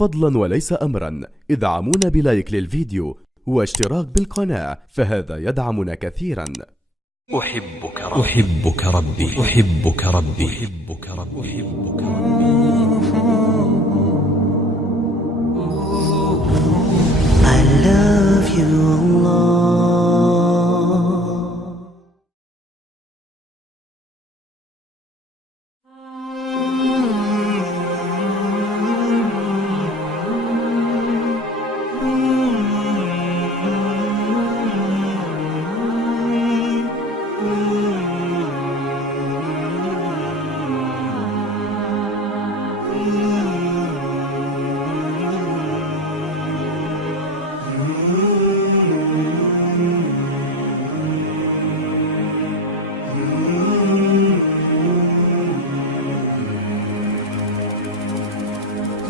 فضلا وليس أمرا ادعمونا بلايك للفيديو واشتراك بالقناة، فهذا يدعمنا كثيرا. أحبك ربي أحبك ربي أحبك ربي أحبك ربي أحبك ربي. I love you Allah.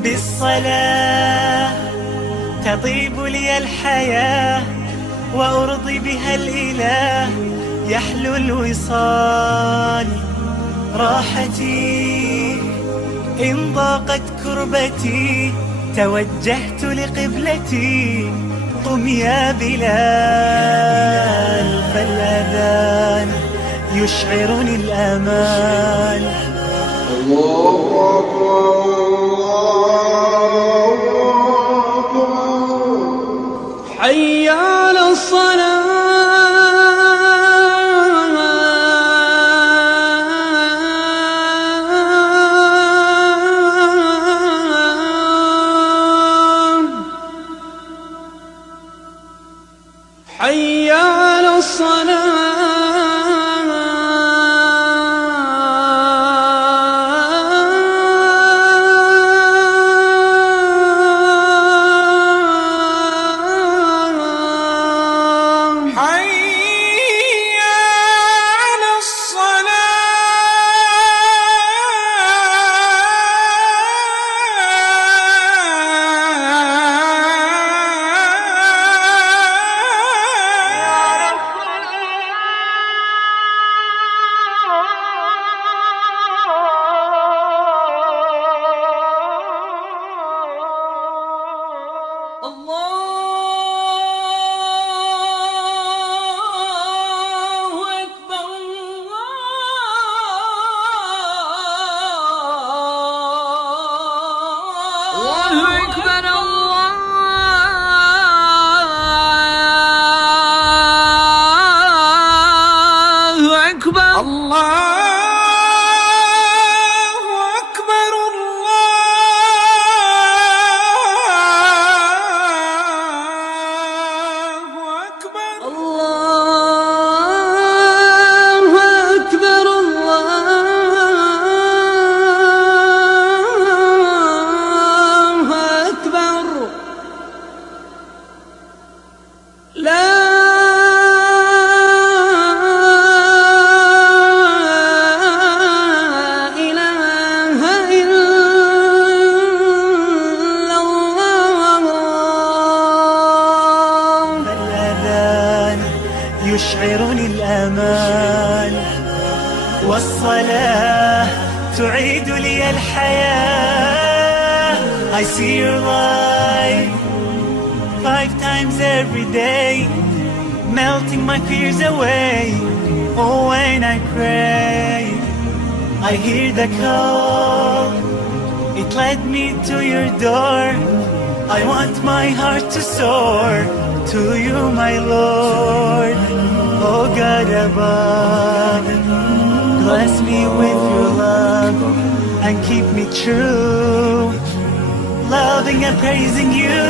بالصلاة تطيب لي الحياة وأرضي بها الإله، يحلو الوصال راحتي إن ضاقت كربتي، توجهت لقبلتي قم يا بلال، فالأذان يشعرني الأمان. الله أكبر حي على الصلاة. حي على الصلاة. يشعرني الأمان، والصلاة تعيد لي الحياة. I see your light 5 times every day, melting my fears away. Oh, when I pray, I hear the call, it led me to your door. I want my heart to soar to you, my Lord. Oh God above, bless me with your love and keep me true, loving and praising you.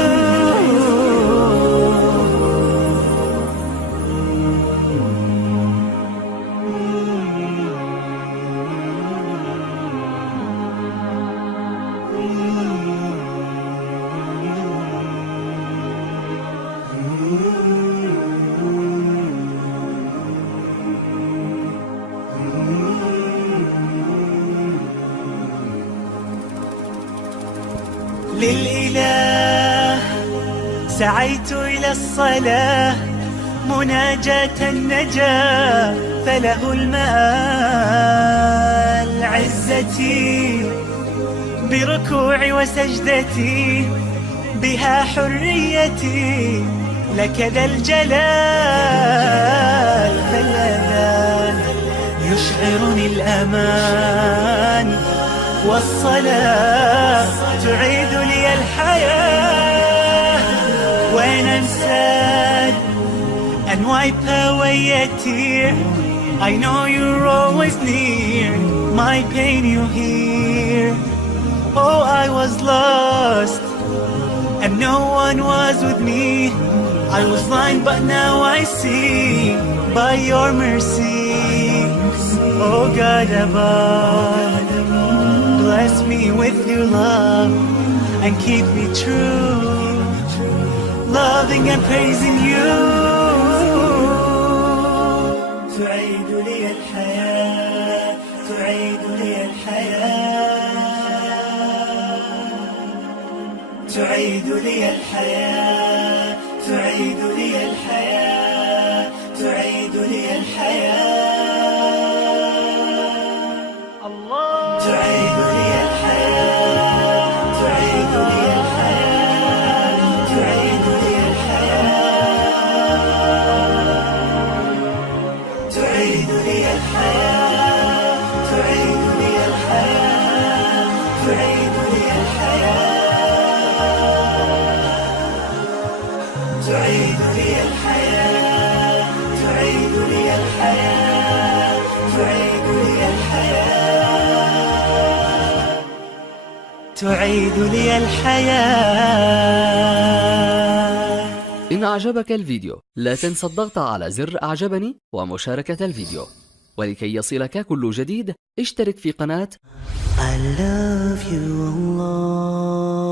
للإله سعيت إلى الصلاة مناجاة النجاة، فله المآل عزتي بركوعي وسجدتي بها حريتي، لك ذا الجلال فالأذان يشعرني الأمان، والصلاة تعيد لي الحياة. When I'm sad and wipe away a tear, I know you're always near, my pain you hear. Oh, I was lost and no one was with me, I was blind but now I see, by your mercy. Oh God above, bless me with your love and keep me true, loving and praising you. تعيد لي الحياة، تعيد لي الحياة، تعيد لي الحياة، تعيد لي الحياة، تعيد لي الحياة. الله تعيد لي الحياة، تعيد لي الحياة، تعيد لي الحياة، تعيد لي الحياة، تعيد لي الحياة، تعيد لي الحياة، تعيد لي الحياة، تعيد لي الحياة، تعيد لي الحياة، تعيد لي الحياة. إن أعجبك الفيديو لا تنسى الضغط على زر أعجبني ومشاركة الفيديو، ولكي يصلك كل جديد اشترك في قناة I love you Allah.